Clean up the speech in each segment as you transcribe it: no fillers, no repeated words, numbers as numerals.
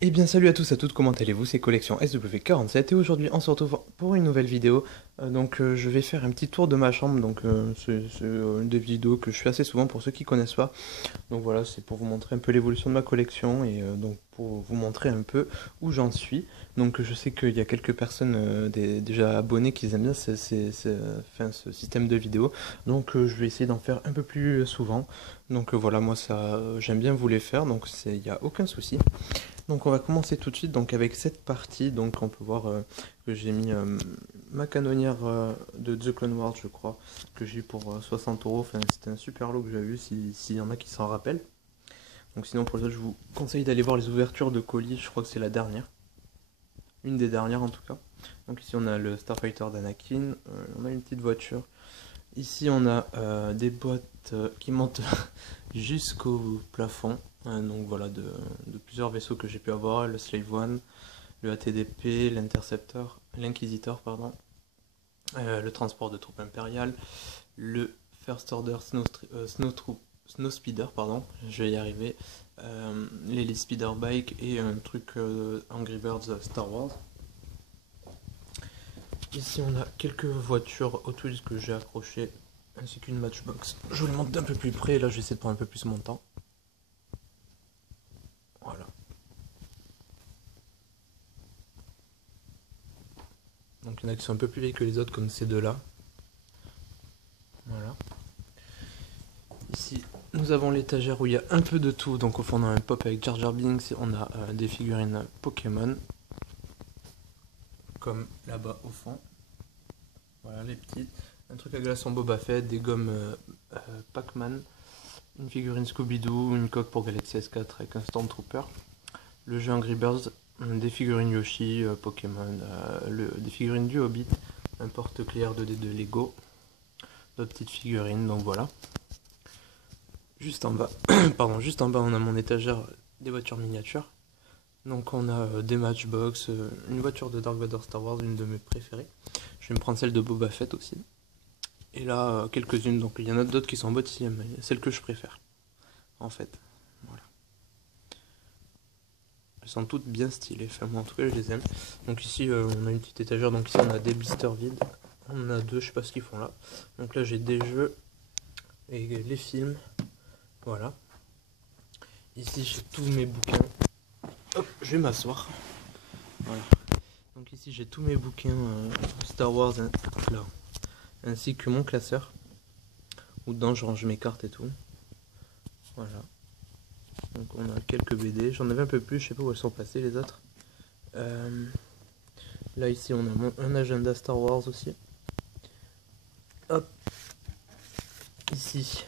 Eh bien salut à tous, à toutes, comment allez-vous? C'est Collection SW47 et aujourd'hui on se retrouve pour une nouvelle vidéo. Je vais faire un petit tour de ma chambre, c'est une des vidéos que je fais assez souvent pour ceux qui connaissent pas. Donc voilà, c'est pour vous montrer un peu l'évolution de ma collection et donc pour vous montrer un peu où j'en suis. Donc je sais qu'il y a quelques personnes déjà abonnées qui aiment bien ce système de vidéo. Je vais essayer d'en faire un peu plus souvent. Voilà, moi ça j'aime bien vous les faire, donc il n'y a aucun souci. Donc on va commencer tout de suite donc avec cette partie. Donc on peut voir que j'ai mis ma canonnière de The Clone Wars, je crois, que j'ai eu pour 60 euros. Enfin, c'était un super lot que j'avais eu, s'il y en a qui s'en rappellent. Donc sinon pour les autres, je vous conseille d'aller voir les ouvertures de colis. Je crois que c'est la dernière, une des dernières en tout cas. Donc ici on a le Starfighter d'Anakin, on a une petite voiture. Ici on a des boîtes qui montent jusqu'au plafond. De plusieurs vaisseaux que j'ai pu avoir, le Slave One, le ATDP, l'Interceptor, l'Inquisitor, pardon, le transport de troupes impériales, le First Order Snow Speeder, pardon, je vais y arriver, les Speeder Bike et un truc Angry Birds Star Wars. Ici on a quelques voitures Hot Wheels que j'ai accrochées, ainsi qu'une Matchbox. Je vous les montre d'un peu plus près, là je vais essayer de prendre un peu plus mon temps. Voilà. Donc il y en a qui sont un peu plus vieilles que les autres, comme ces deux-là. Voilà. Ici, nous avons l'étagère où il y a un peu de tout. Donc au fond, on a un pop avec Jar Jar Binks. On a des figurines Pokémon. Comme là-bas au fond. Voilà, les petites. Un truc à glaçons Boba Fett, des gommes Pac-Man. Une figurine Scooby-Doo, une coque pour Galaxy S4 avec un Stormtrooper. Le jeu Angry Birds, des figurines Yoshi, Pokémon, des figurines du Hobbit. Un porte-clés R2D de Lego. D'autres petites figurines, donc voilà. Juste en bas, pardon, juste en bas, on a mon étagère des voitures miniatures. Donc on a des Matchbox, une voiture de Dark Vador Star Wars, une de mes préférées. Je vais me prendre celle de Boba Fett aussi. Et là, quelques-unes. Donc il y en a d'autres qui sont en boîte ici, mais celle que je préfère, en fait. Voilà. Elles sont toutes bien stylées. Enfin, moi en tout cas, je les aime. Donc ici, on a une petite étagère. Donc ici, on a des blisters vides. On en a deux, je sais pas ce qu'ils font là. Donc là, j'ai des jeux et les films. Voilà. Ici, j'ai tous mes bouquins. Hop, je vais m'asseoir. Voilà. Donc ici, j'ai tous mes bouquins Star Wars là, ainsi que mon classeur, où dedans je range mes cartes et tout. Voilà. Donc on a quelques BD. J'en avais un peu plus, je sais pas où elles sont passées les autres. Là ici, on a un agenda Star Wars aussi. Hop. Ici.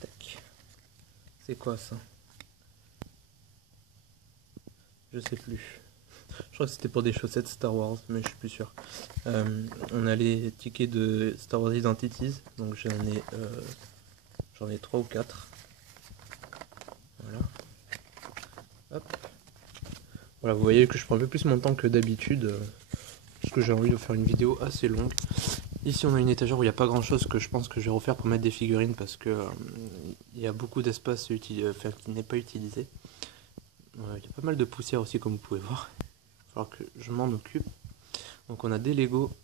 Tac. C'est quoi ça? Je sais plus. Je crois que c'était pour des chaussettes Star Wars, mais je suis plus sûr. On a les tickets de Star Wars Identities, donc j'en ai 3 ou 4. Voilà. Hop. Voilà, vous voyez que je prends un peu plus mon temps que d'habitude, parce que j'ai envie de faire une vidéo assez longue. Ici on a une étagère où il n'y a pas grand chose que je pense que je vais refaire pour mettre des figurines, parce que il y a beaucoup d'espace qui n'est pas utilisé. Il y a pas mal de poussière aussi, comme vous pouvez voir. Il va falloir que je m'en occupe. Donc on a des Lego,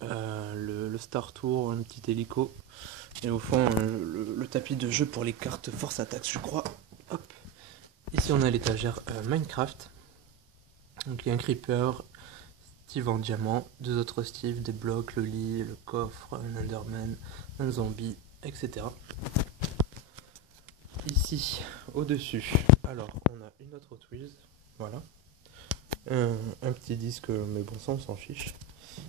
le Star Tour, un petit hélico, et au fond le tapis de jeu pour les cartes Force Attack, je crois. Hop. Ici on a l'étagère Minecraft. Donc il y a un Creeper, Steve en diamant, deux autres Steve, des blocs, le lit, le coffre, un Enderman, un zombie, etc. Ici, au-dessus, alors on a une autre Hot Wheels, voilà. Un petit disque, mais bon ça on s'en fiche.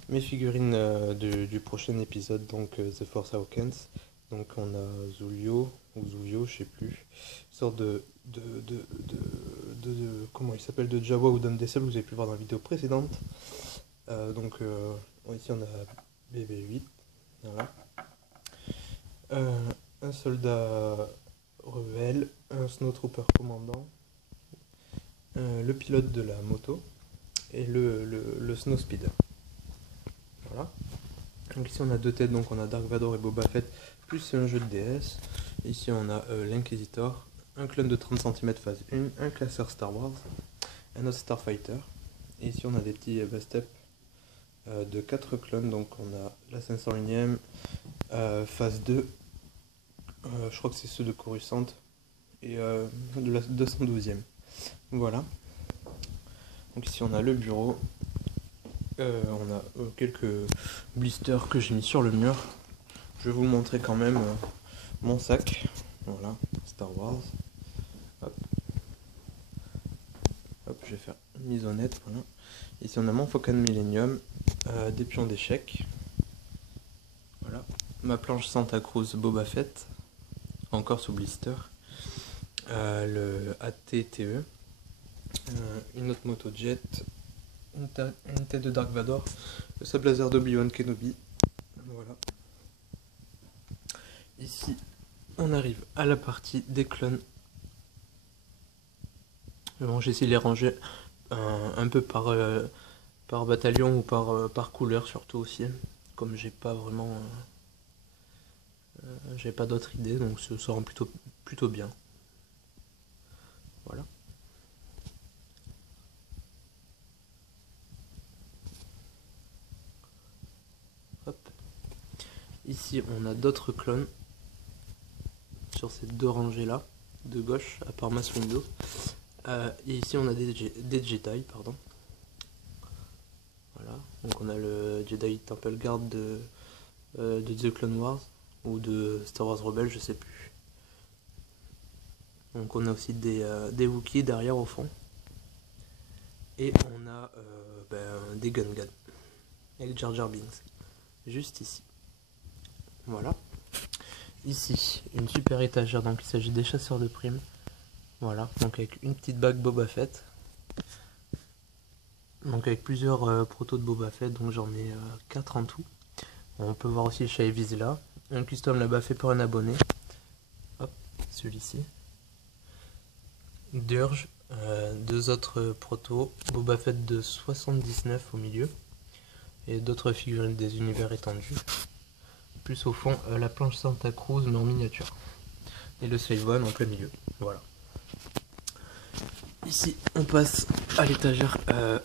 Mes figurines du prochain épisode, donc The Force Awakens. Donc on a Zulio, ou Zuvio, je sais plus. Une sorte comment il s'appelle, de Jawa ou Don Dessel, vous avez pu voir dans la vidéo précédente. Ici on a BB-8, voilà. Un soldat rebelle, un snowtrooper commandant, le pilote de la moto et le snow speeder. Voilà. Donc ici on a deux têtes, donc on a Dark Vador et Boba Fett, plus un jeu de DS. Ici on a l'Inquisitor, un clone de 30 cm phase 1, un classeur Star Wars, un autre Starfighter. Et ici on a des petits steps de 4 clones, donc on a la 501ème, phase 2, je crois que c'est ceux de Coruscant, et de la 212ème. Voilà. Donc ici on a le bureau, on a quelques blisters que j'ai mis sur le mur. Je vais vous montrer quand même mon sac. Voilà, Star Wars. Hop. Hop, je vais faire une mise en net. Voilà. Ici on a mon Faucon Millennium, des pions d'échecs. Voilà. Ma planche Santa Cruz Boba Fett, encore sous blister. Le ATTE. Une autre moto jet. Une tête de Dark Vador. Le sable laser d'Obi-Wan Kenobi. Voilà. Ici, on arrive à la partie des clones. Bon, j'essaie de les ranger un peu par bataillon ou par couleur surtout aussi. Comme j'ai pas vraiment... j'ai pas d'autres idées, donc ça rend plutôt bien. Voilà. Hop. Ici, on a d'autres clones sur ces deux rangées là, de gauche, à part Mass Windu. Et ici, on a des Jedi, pardon. Voilà. Donc on a le Jedi Temple Guard de The Clone Wars ou de Star Wars Rebels, je sais plus. Donc on a aussi des Wookiees derrière au fond. Et on a des Gungan avec Jar Jar Binks juste ici. Voilà. Ici, une super étagère, donc il s'agit des chasseurs de primes. Voilà, donc avec une petite bague Boba Fett. Donc avec plusieurs protos de Boba Fett, donc j'en ai 4 en tout. On peut voir aussi le Shae Vizsla. Un custom là-bas fait par un abonné. Hop, celui-ci. Durge, deux autres protos. Boba Fett de 79 au milieu. Et d'autres figurines des univers étendus. Plus au fond, la planche Santa Cruz mais en miniature. Et le Slave One en plein milieu. Voilà. Ici, on passe à l'étagère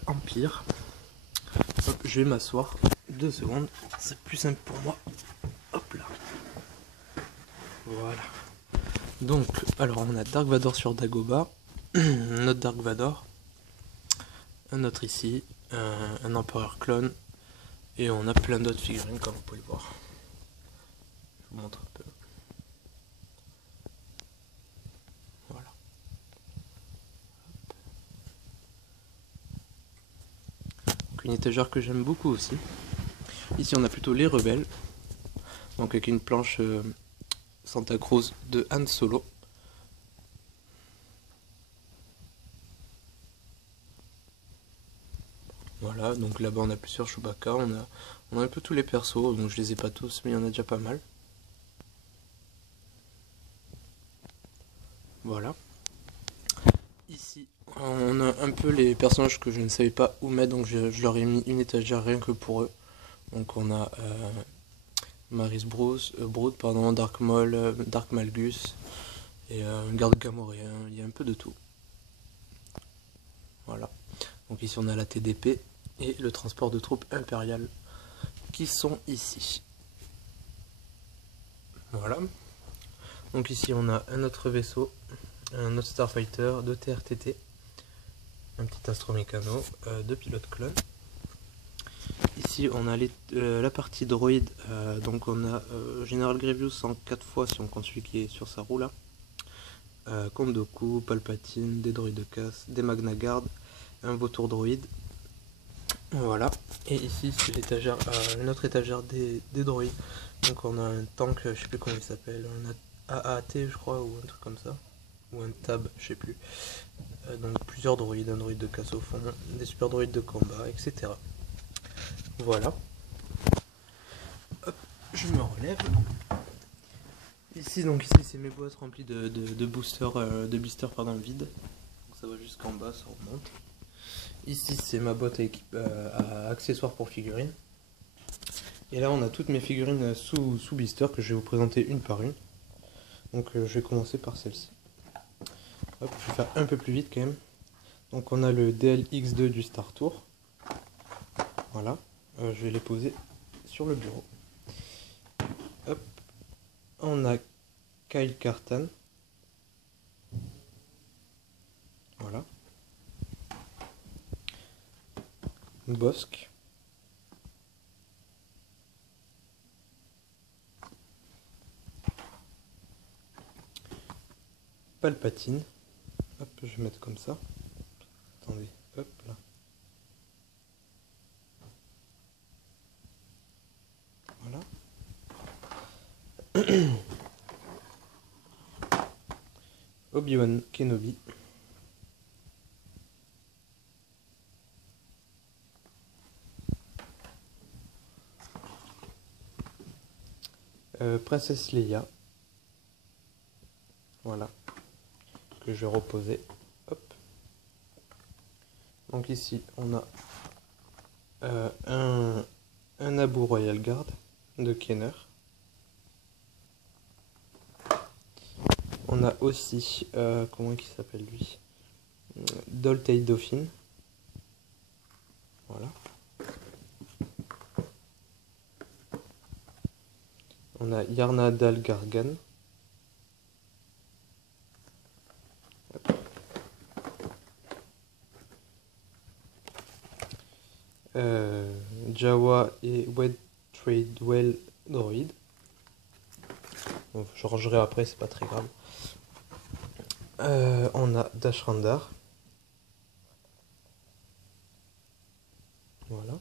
Empire. Hop, je vais m'asseoir 2 secondes, c'est plus simple pour moi. Hop là. Voilà. Donc, alors on a Dark Vador sur Dagobah, un autre Dark Vador, un autre ici, un Empereur clone, et on a plein d'autres figurines comme vous pouvez le voir. Je vous montre un peu. Voilà. Donc une étagère que j'aime beaucoup aussi. Ici on a plutôt les rebelles, donc avec une planche Santa Cruz de Han Solo. Voilà, donc là-bas on a plusieurs Chewbacca, on a un peu tous les persos, donc je les ai pas tous, mais il y en a déjà pas mal. Voilà. Ici, on a un peu les personnages que je ne savais pas où mettre, donc je leur ai mis une étagère rien que pour eux. Donc on a Maris Brood, pardon, Dark Maul, Dark Malgus et Garde Gamoréen, il y a un peu de tout. Voilà. Donc ici on a la TDP et le transport de troupes impériales qui sont ici. Voilà. Donc ici on a un autre vaisseau, un autre Starfighter, 2 TRTT, un petit Astromécano, 2 pilotes clones. Ici on a la partie droïde, donc on a General Grievous en 4 fois si on compte celui qui est sur sa roue là. Count Dooku, Palpatine, des droïdes de casse, des Magna Guard, un vautour droïde. Voilà. Et ici c'est l'étagère, une autre étagère des droïdes. Donc on a un tank, je sais plus comment il s'appelle, un AAT je crois, ou un truc comme ça. Ou un tab, je sais plus. Donc plusieurs droïdes, un droïde de casse au fond, des super droïdes de combat, etc. Voilà. Hop, je me relève. Ici c'est mes boîtes remplies de boosters, de blisters pardon, vides. Donc ça va jusqu'en bas, ça remonte. Ici c'est ma boîte à accessoires pour figurines. Et là on a toutes mes figurines sous blister que je vais vous présenter une par une. Donc je vais commencer par celle-ci. Hop, je vais faire un peu plus vite quand même. Donc on a le DLX2 du Star Tour. Voilà, je vais les poser sur le bureau. Hop, on a Kyle Cartan. Voilà. Bossk. Palpatine. Hop, je vais mettre comme ça. Attendez, hop là. Voilà. Obi-Wan Kenobi. Princesse Leia. Voilà. Que je vais reposer. Hop. Donc ici, on a un Naboo Royal Guard de Kenner. On a aussi, comment il s'appelle lui, Doltei Dauphine. Voilà. On a Yarna Dal Gargan. Jawa et Wed Tradewell Droid. Bon, je rangerai après, c'est pas très grave. On a Dash Rendar. Voilà.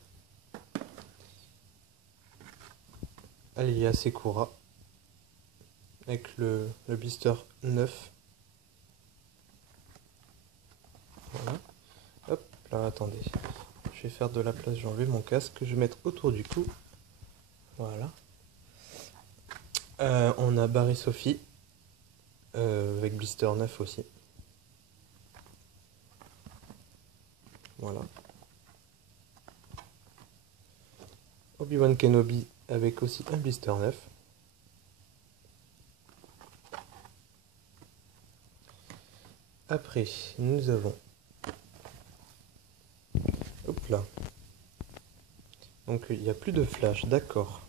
Alia Sekura. Avec le blister 9. Voilà. Hop, là, attendez. Je vais faire de la place, j'ai enlevé mon casque que je vais mettre autour du cou. Voilà. On a Barry Sophie. Avec blister 9 aussi. Voilà. Obi-Wan Kenobi avec aussi un blister 9. Après, nous avons... Hop là. Donc, il n'y a plus de flash, d'accord.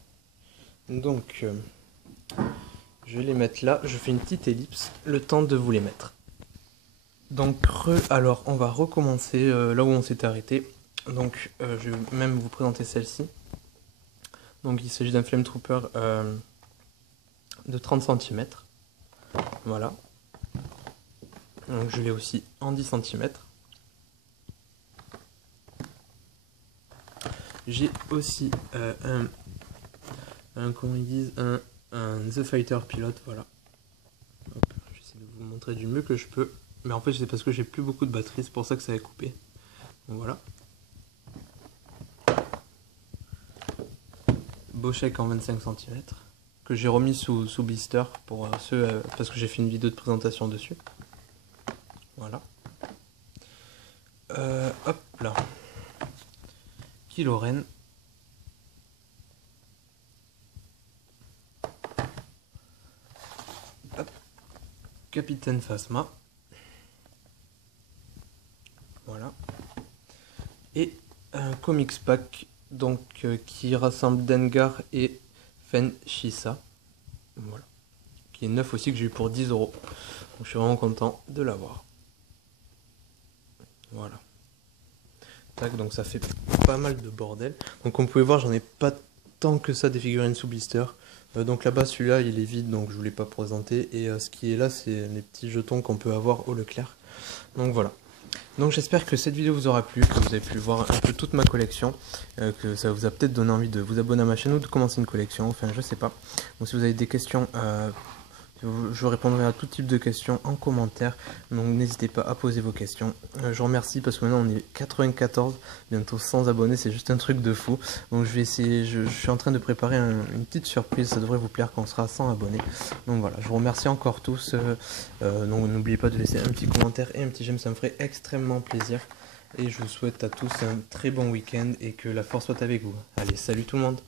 Donc, je vais les mettre là. Je fais une petite ellipse, le temps de vous les mettre. Donc, alors, on va recommencer là où on s'est arrêté. Donc, je vais même vous présenter celle-ci. Donc, il s'agit d'un Flame Trooper de 30 cm. Voilà. Donc, je l'ai aussi en 10 cm. J'ai aussi comment ils disent, un The Fighter Pilote, voilà. Hop, j'essaie de vous montrer du mieux que je peux. Mais en fait, c'est parce que j'ai plus beaucoup de batterie, c'est pour ça que ça a coupé. Donc voilà. Boschek en 25 cm, que j'ai remis sous blister pour ceux, parce que j'ai fait une vidéo de présentation dessus. Voilà. Hop là. Kylo Ren. Hop. Capitaine Phasma. Voilà. Et un comics pack donc qui rassemble Dengar et Fen Shisa. Voilà. Qui est neuf aussi, que j'ai eu pour 10 €. Donc je suis vraiment content de l'avoir. Voilà. Tac, donc ça fait pas mal de bordel. Donc comme vous pouvez voir, j'en ai pas tant que ça des figurines sous blister. Donc là-bas, celui-là, il est vide, donc je ne l'ai pas présenté. Et ce qui est là, c'est les petits jetons qu'on peut avoir au Leclerc. Donc voilà. Donc j'espère que cette vidéo vous aura plu, que vous avez pu voir un peu toute ma collection, que ça vous a peut-être donné envie de vous abonner à ma chaîne ou de commencer une collection, enfin je sais pas. Donc si vous avez des questions, je répondrai à tout type de questions en commentaire, donc n'hésitez pas à poser vos questions. Je vous remercie parce que maintenant on est 94, bientôt 100 abonnés, c'est juste un truc de fou. Donc je vais essayer, je suis en train de préparer une petite surprise, ça devrait vous plaire quand on sera à 100 abonnés. Donc voilà, je vous remercie encore tous, donc n'oubliez pas de laisser un petit commentaire et un petit j'aime, ça me ferait extrêmement plaisir. Et je vous souhaite à tous un très bon week-end et que la force soit avec vous. Allez, salut tout le monde!